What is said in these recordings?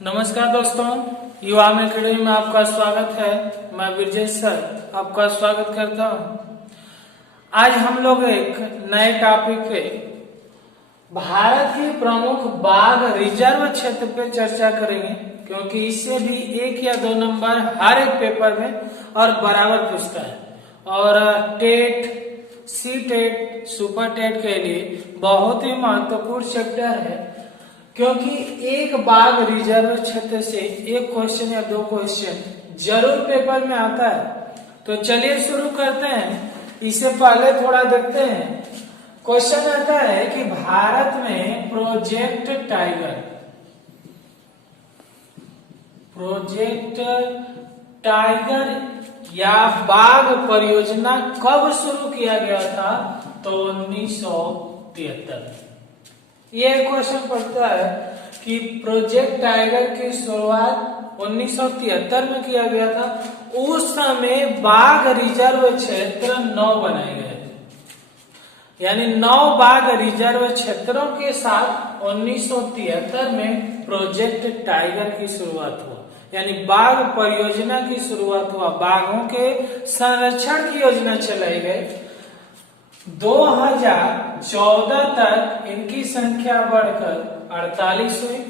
नमस्कार दोस्तों, युवा में अकेडमी में आपका स्वागत है। मैं विजय सर आपका स्वागत करता हूं। आज हम लोग एक नए टॉपिक पे भारत के प्रमुख बाघ रिजर्व क्षेत्र पे चर्चा करेंगे, क्योंकि इससे भी 1 या 2 नंबर हर एक पेपर में और बराबर पूछता है। और TET, C TET, super TET के लिए बहुत ही महत्वपूर्ण चैप्टर है, क्योंकि एक बाघ रिजर्व क्षेत्र से एक क्वेश्चन या 2 क्वेश्चन जरूर पेपर में आता है। तो चलिए शुरू करते हैं। इससे पहले थोड़ा देखते हैं। क्वेश्चन आता है कि भारत में प्रोजेक्ट टाइगर या बाघ परियोजना कब शुरू किया गया था? तो 1973। ये क्वेश्चन पढ़ता है कि प्रोजेक्ट टाइगर की शुरुआत 1973 में किया गया था। उस समय बाघ रिजर्व क्षेत्र 9 बनाए गए थे, यानी 9 बाघ रिजर्व क्षेत्रों के साथ 1973 में प्रोजेक्ट टाइगर की शुरुआत हुआ, यानी बाघ परियोजना की शुरुआत हुआ। बाघों के संरक्षण की योजना चलाई गई। 2014 तक इनकी संख्या बढ़कर 48 हुई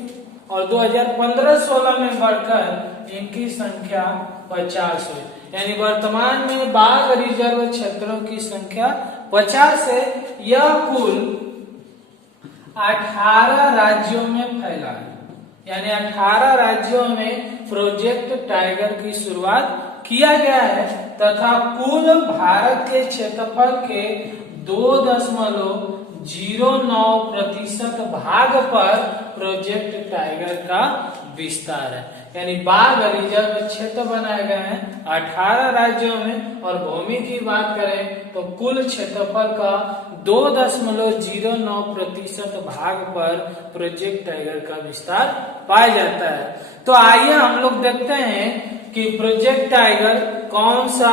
और 2015-16 में बढ़कर इनकी संख्या 50 हुई, यानी वर्तमान में बाघ रिजर्व क्षेत्रों की संख्या 50 है। यह कुल 18 राज्यों में फैला है, यानी 18 राज्यों में प्रोजेक्ट टाइगर की शुरुआत किया गया है तथा कुल भारत के क्षेत्रफल के 2.09% भाग पर प्रोजेक्ट टाइगर का विस्तार है, यानी बाघ रिजर्व क्षेत्र बनाए गए हैं 18 राज्यों में। और भूमि की बात करें तो कुल क्षेत्रफल का 2.09% भाग पर प्रोजेक्ट टाइगर का विस्तार पाया जाता है। तो आइए हम लोग देखते हैं कि प्रोजेक्ट टाइगर कौन सा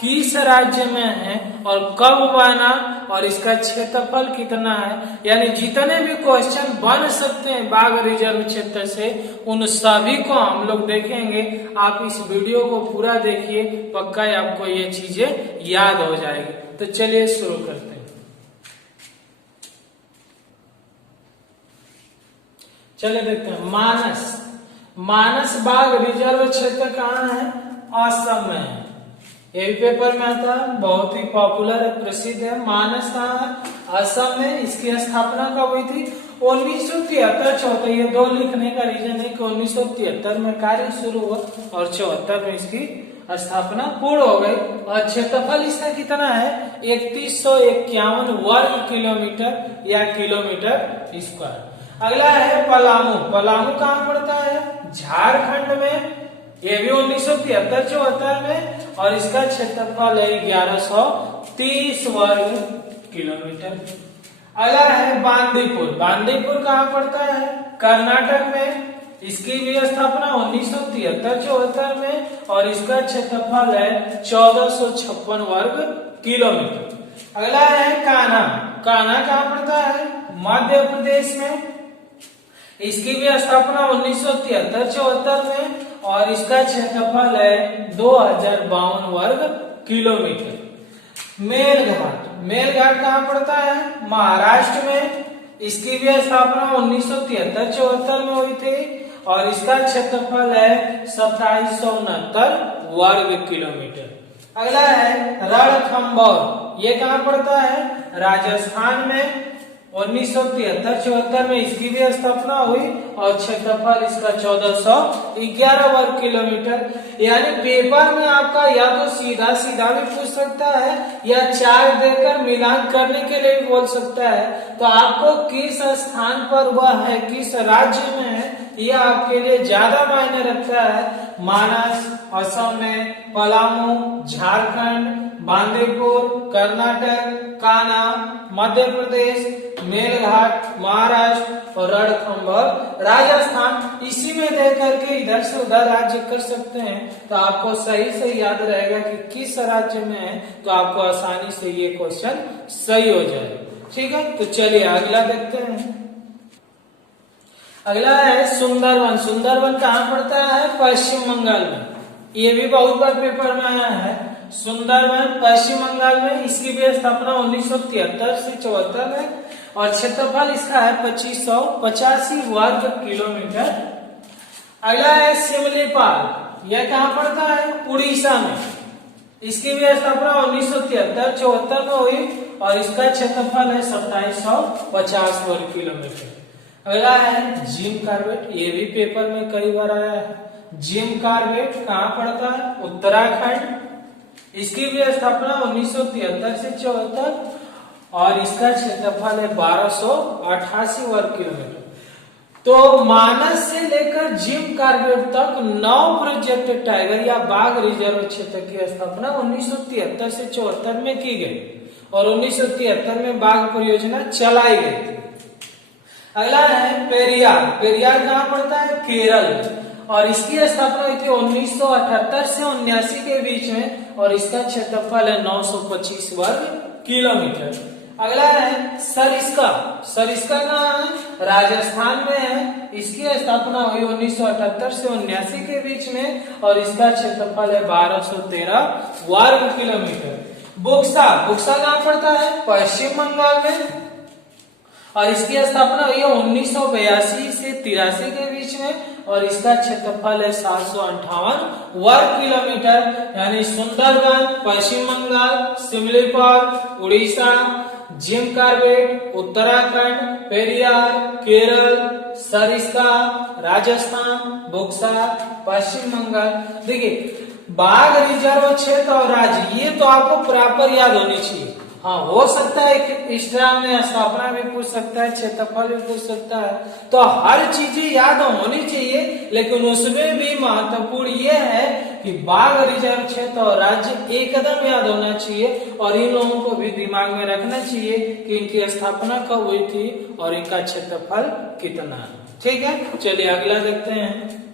किस राज्य में है और कब बना और इसका क्षेत्रफल कितना है। यानी जितने भी क्वेश्चन बन सकते हैं बाघ रिजर्व क्षेत्र से, उन सभी को हम लोग देखेंगे। आप इस वीडियो को पूरा देखिए, पक्का आपको ये चीजें याद हो जाएगी। तो चलिए शुरू करते हैं। चलिए देखते हैं। मानस बाघ रिजर्व क्षेत्र कहाँ है? असम में है। ये भी पेपर में आता है, बहुत ही पॉपुलर है, प्रसिद्ध है। मानस कहाँ है? असम में। इसकी स्थापना कब हुई थी? 1973-74। ये 2 लिखने का रीजन है कि 1973 में कार्य शुरू हुआ और 74 में इसकी स्थापना पूर्ण हो गई। और क्षेत्रफल इसका कितना है? 3151 वर्ग किलोमीटर या किलोमीटर स्क्वायर। अगला है पलामू। पलामू कहाँ पड़ता है? झारखंड में। ये भी 1973-74 में और इसका क्षेत्रफल है 1130 वर्ग किलोमीटर। अगला है बांदीपुर। बांदीपुर कहाँ पड़ता है? कर्नाटक में। इसकी भी स्थापना 1973-74 में और इसका क्षेत्रफल है 1456 वर्ग किलोमीटर। अगला है कान्हा। कान्हा कहाँ पड़ता है? मध्य प्रदेश में। इसकी भी स्थापना 1973-74 में और इसका क्षेत्रफल है 2052 वर्ग किलोमीटर। मेलघाट कहाँ पड़ता है? महाराष्ट्र में। इसकी भी स्थापना 1973-74 में हुई थी और इसका क्षेत्रफल है 2769 वर्ग किलोमीटर। अगला है रणथंभौर। ये कहाँ पड़ता है? राजस्थान में। 1973-74 में इसकी भी स्थापना हुई और क्षेत्रफल इसका 1411 वर्ग किलोमीटर। यानी पेपर में आपका या तो सीधा सीधा भी पूछ सकता है या 4 देकर मिलान करने के लिए भी बोल सकता है। तो आपको किस स्थान पर वह है, किस राज्य में है, यह आपके लिए ज्यादा मायने रखता है। मानस असम में, पलामू झारखंड, बांदीपुर कर्नाटक, कान्हा मध्य प्रदेश, मेलघाट महाराष्ट्र और रणथंभौर राजस्थान। इसी में देख करके इधर से उधर राज्य कर सकते हैं, तो आपको सही से याद रहेगा कि किस राज्य में है, तो आपको आसानी से ये क्वेश्चन सही हो जाएगा। ठीक है, तो चलिए अगला देखते हैं। अगला है सुंदरवन। सुंदरवन कहाँ पड़ता है? पश्चिम बंगाल में। ये भी बहुत बार पेपर में आया है। सुंदरवन पश्चिम बंगाल में। इसकी भी स्थापना 1973 से 74 में और क्षेत्रफल इसका है 2585 वर्ग किलोमीटर। अगला है सिमलीपाल। यह कहाँ पड़ता है? उड़ीसा में। इसकी भी स्थापना 1973-74 में हुई और इसका क्षेत्रफल है 2750 वर्ग किलोमीटर। अगला है जिम कार्बेट। ये भी पेपर में कई बार आया है। जिम कार्बेट कहाँ पड़ता है? उत्तराखंड। इसकी भी स्थापना 1973 से 74 और इसका क्षेत्रफल है 1288 वर्ग किलोमीटर। तो मानस से लेकर जिम कार्बेट तक 9 प्रोजेक्ट टाइगर या बाघ रिजर्व क्षेत्र की स्थापना 1973 से 74 में की गई और 1973 में बाघ परियोजना चलाई गई थी। अगला है पेरियार। पेरियार कहाँ पड़ता है? केरल और इसकी स्थापना हुई थी 1978 से 79 के बीच में और इसका क्षेत्रफल है 925 वर्ग किलोमीटर। अगला है सरिस्का। सरिस्का कहाँ है? राजस्थान में है। इसकी स्थापना हुई 1978 से 79 के बीच में और इसका क्षेत्रफल है 1213 वर्ग किलोमीटर। बुक्सा। बुक्सा कहाँ पड़ता है? पश्चिम बंगाल में और इसकी स्थापना हुई है 1982 से 83 के बीच में और इसका क्षेत्रफल है 758 वर्ग किलोमीटर। यानी सुंदरवन पश्चिम बंगाल, सिमलीपाल उड़ीसा, जिम कार्बेट उत्तराखंड, पेरियार केरल, सरिस्का राजस्थान, बुक्सा पश्चिम बंगाल। देखिए बाघ रिजर्व क्षेत्र और राज्य ये तो आपको प्रॉपर याद होनी चाहिए। हाँ हो सकता है कि एक्स्ट्रा में स्थापना भी पूछ सकता है, क्षेत्रफल भी पूछ सकता है, तो हर चीजें याद होनी चाहिए। लेकिन उसमें भी महत्वपूर्ण ये है कि बाघ रिजर्व क्षेत्र और राज्य एकदम याद होना चाहिए और इन लोगों को भी दिमाग में रखना चाहिए कि इनकी स्थापना कब हुई थी और इनका क्षेत्रफल कितना है। ठीक है, चलिए अगला देखते हैं।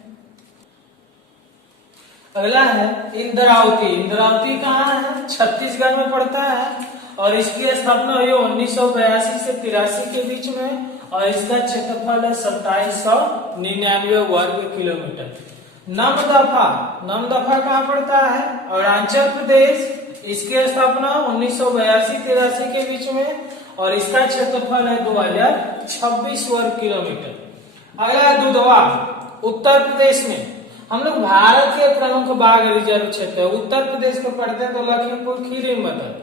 अगला है इंद्रावती। इंद्रावती कहाँ है? छत्तीसगढ़ में पड़ता है और इसकी स्थापना हुई 1982 से 83 के बीच में और इसका क्षेत्रफल है 2799 वर्ग किलोमीटर। नमदफा। नमदफा कहाँ पड़ता है? अरुणाचल प्रदेश। इसकी स्थापना 1982-83 के बीच में और इसका क्षेत्रफल है 2026 वर्ग किलोमीटर। अगला है दुधवा। उत्तर प्रदेश में। हम लोग भारत के प्रमुख बाघ रिजर्व क्षेत्र है, उत्तर प्रदेश को पढ़ते हैं तो लखीमपुर खीरी में बताते।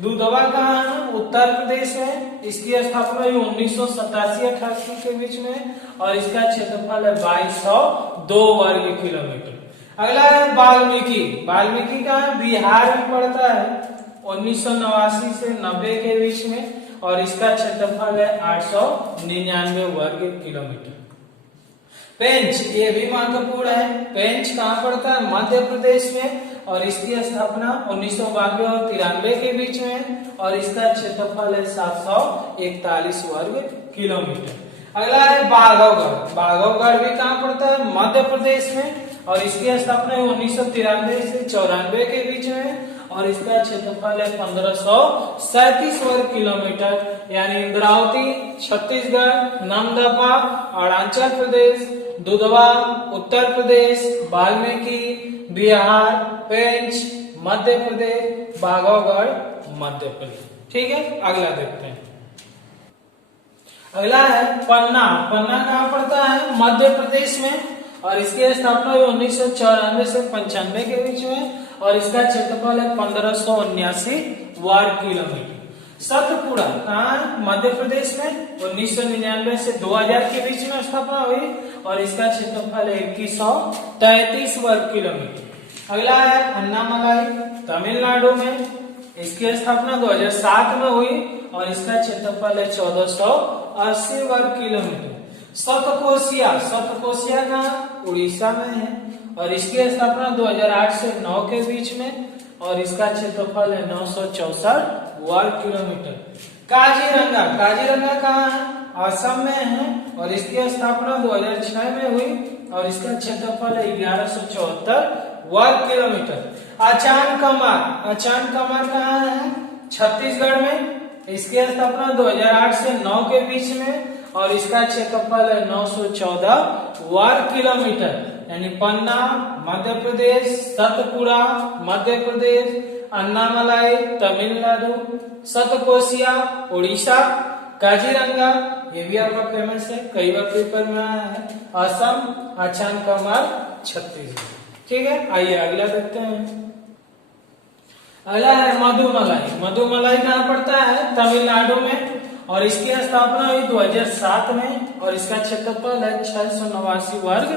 दुधवा कहाँ है? उत्तर प्रदेश में। इसकी स्थापना हुई 1987-88 के बीच में और इसका क्षेत्रफल है 2202 वर्ग किलोमीटर। अगला है वाल्मीकि। वाल्मीकि कहाँ है? बिहार में पड़ता है 1989 से 90 के बीच में और इसका क्षेत्रफल है 899 वर्ग किलोमीटर। पेंच ये भी महत्वपूर्ण है। पेंच कहाँ पड़ता है? मध्य प्रदेश में और इसकी स्थापना 1992 और 93 के बीच में और इसका क्षेत्रफल है 741 वर्ग किलोमीटर। अगला है बाघवगढ़। बाघवगढ़ भी कहाँ पड़ता है? मध्य प्रदेश में और इसकी स्थापना 1993 से 94 के बीच में और इसका क्षेत्रफल है 1537 वर्ग किलोमीटर। यानी इंद्रावती छत्तीसगढ़, नमदफा अरुणाचल प्रदेश, दुधवा उत्तर प्रदेश, वाल्मीकि बिहार, पेंच मध्य प्रदेश, बाघवगढ़ मध्य प्रदेश। ठीक है, अगला देखते हैं। अगला है पन्ना। पन्ना कहाँ पड़ता है? मध्य प्रदेश में और इसकी स्थापना 1994 से 95 के बीच में और इसका क्षेत्रफल है 1579 वर्ग किलोमीटर। सतपुड़ा कहाँ? मध्य प्रदेश में 1999 से 2000 के बीच में स्थापना हुई और इसका क्षेत्रफल है 2133 वर्ग किलोमीटर। अगला है अन्नामलाई तमिलनाडु में। इसकी स्थापना 2007 में हुई और इसका क्षेत्रफल है 1480 वर्ग किलोमीटर। सतकोशिया। सतकोशिया कहाँ? उड़ीसा में है और इसकी स्थापना 2008 से 9 के बीच में और इसका क्षेत्रफल है 964 वर्ग किलोमीटर। काजीरंगा। काजीरंगा कहाँ है? असम में है और इसकी स्थापना 2006 में हुई और इसका क्षेत्रफल है 1174 वर्ग किलोमीटर। अचान कमार। अचान कमार कहाँ है? छत्तीसगढ़ में। इसकी स्थापना 2008 से 9 के बीच में और इसका क्षेत्रफल है 914 वर्ग किलोमीटर। यानी पन्ना मध्य प्रदेश, सतपुड़ा मध्य प्रदेश, अन्नामलाई तमिलनाडु, सतकोशिया उड़ीसा, काजीरंगा ये भी आपका फेमस है, कई बार पेपर में आया है, असम, अचानकमार छत्तीसगढ़। ठीक है, आइए अगला देखते हैं। अगला है मधुमलाई। मधुमलाई कहाँ पड़ता है? तमिलनाडु में, और इसकी स्थापना हुई 2007 में और इसका क्षेत्रफल है 689 वर्ग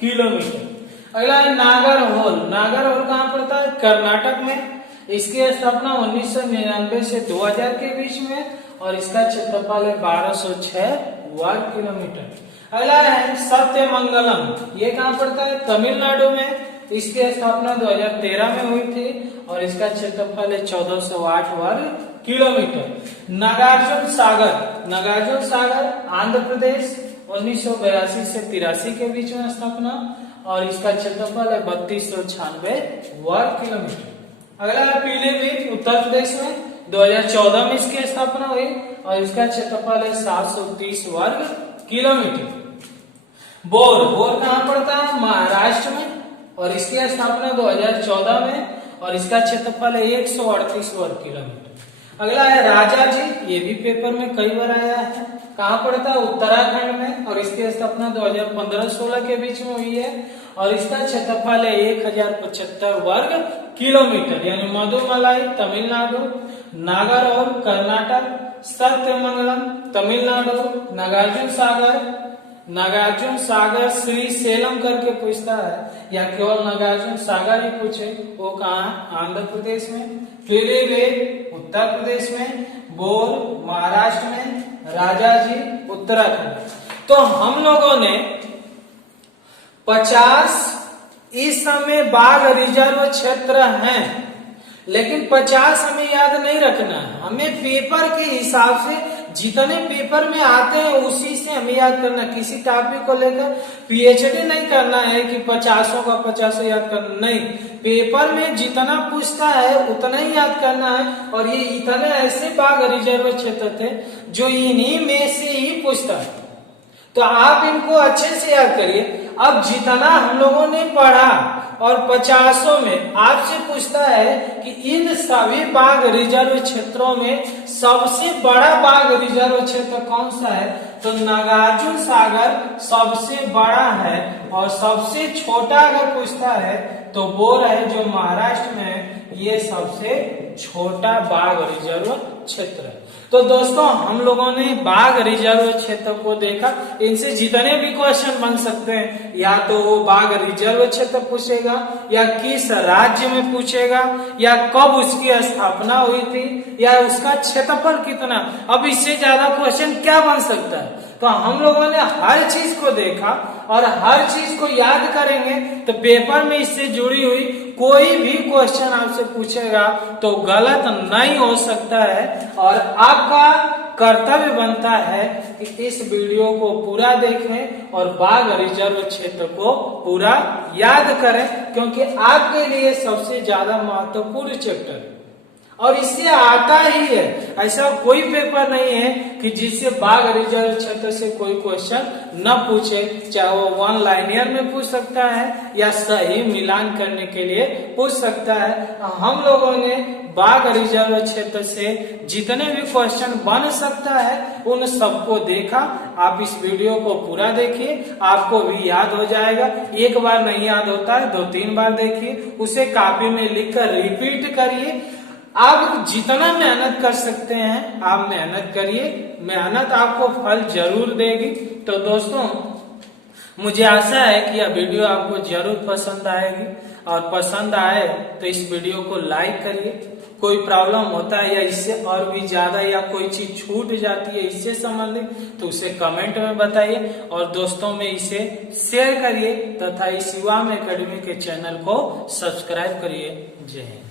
किलोमीटर। अगला है नागरहोल। नागरहोल कहाँ पड़ता है? कर्नाटक में। इसकी स्थापना 1999 से 2000 के बीच में और इसका क्षेत्रफल है 1206 वर्ग किलोमीटर। अगला है सत्यमंगलम। ये कहाँ पड़ता है? तमिलनाडु में। इसकी स्थापना 2013 में हुई थी और इसका क्षेत्रफल है 1408 वर्ग किलोमीटर। नागार्जुन सागर। नागार्जुन सागर आंध्र प्रदेश, 1982 से 83 के बीच में स्थापना और इसका क्षेत्रफल है 3296 वर्ग किलोमीटर। अगला है पीलीभीत उत्तर प्रदेश में, 2014 में इसकी स्थापना हुई और इसका क्षेत्रफल है 730 वर्ग किलोमीटर। बोर। बोर कहाँ पड़ता है? महाराष्ट्र में और इसकी स्थापना 2014 में और इसका क्षेत्रफल है 138 वर्ग किलोमीटर। अगला है राजा जी। ये भी पेपर में कई बार आया है। कहाँ पड़ता है? उत्तराखंड में और इसकी स्थापना 2015-16 के बीच में हुई है और इसका क्षेत्रफल है 1075 वर्ग किलोमीटर। यानी मधुमलाई तमिलनाडु, नागरहोल कर्नाटक, सत्यमंगलम तमिलनाडु, नागार्जुन सागर श्री सेलम करके पूछता है या केवल नागार्जुन सागर ही पूछे, वो कहाँ? आंध्र प्रदेश में। पीलीभीत उत्तर प्रदेश में, बोर महाराष्ट्र में, राजाजी उत्तराखंड। तो हम लोगों ने 50 इस समय बाघ रिजर्व क्षेत्र हैं, लेकिन 50 हमें याद नहीं रखना है। हमें पेपर के हिसाब से जितने पेपर में आते हैं उसी से हमें याद करना। किसी टॉपिक को लेकर पीएचडी नहीं करना है कि 50 का 50 याद करना, नहीं। पेपर में जितना पूछता है उतना ही याद करना है और ये इतने ऐसे बाघ रिजर्व क्षेत्र थे जो इन्हीं में से ही पूछता है, तो आप इनको अच्छे से याद करिए। अब जितना हम लोगों ने पढ़ा और 50 में आपसे पूछता है कि इन सभी बाघ रिजर्व क्षेत्रों में सबसे बड़ा बाघ रिजर्व क्षेत्र कौन सा है, तो नागार्जुन सागर सबसे बड़ा है और सबसे छोटा अगर पूछता है तो बोर है जो महाराष्ट्र में है, ये सबसे छोटा बाघ रिजर्व क्षेत्र है। तो दोस्तों हम लोगों ने बाघ रिजर्व क्षेत्र को देखा। इनसे जितने भी क्वेश्चन बन सकते हैं, या तो वो बाघ रिजर्व क्षेत्र पूछेगा या किस राज्य में पूछेगा या कब उसकी स्थापना हुई थी या उसका क्षेत्रफल कितना। अब इससे ज्यादा क्वेश्चन क्या बन सकता है? तो हम लोगों ने हर चीज को देखा और हर चीज को याद करेंगे तो पेपर में इससे जुड़ी हुई कोई भी क्वेश्चन आपसे पूछेगा तो गलत नहीं हो सकता है। और आपका कर्तव्य बनता है कि इस वीडियो को पूरा देखें और बाघ रिजर्व क्षेत्र को पूरा याद करें, क्योंकि आपके लिए सबसे ज्यादा महत्वपूर्ण चैप्टर है और इससे आता ही है। ऐसा कोई पेपर नहीं है कि जिससे बाघ रिजर्व क्षेत्र से कोई क्वेश्चन न पूछे, चाहे वो वन लाइनियर में पूछ सकता है या सही मिलान करने के लिए पूछ सकता है। हम लोगों ने बाघ रिजर्व क्षेत्र से जितने भी क्वेश्चन बन सकता है उन सबको देखा। आप इस वीडियो को पूरा देखिए, आपको भी याद हो जाएगा। एक बार नहीं याद होता है, 2-3 बार देखिए, उसे कॉपी में लिखकर रिपीट करिए। आप जितना मेहनत कर सकते हैं आप मेहनत करिए, मेहनत आपको फल जरूर देगी। तो दोस्तों मुझे आशा है कि यह वीडियो आपको जरूर पसंद आएगी और पसंद आए तो इस वीडियो को लाइक करिए। कोई प्रॉब्लम होता है या इससे और भी ज्यादा या कोई चीज छूट जाती है इससे संबंधित तो उसे कमेंट में बताइए और दोस्तों में इसे शेयर करिए तथा इस युवा में एकेडमी के चैनल को सब्सक्राइब करिए। जय हिंद।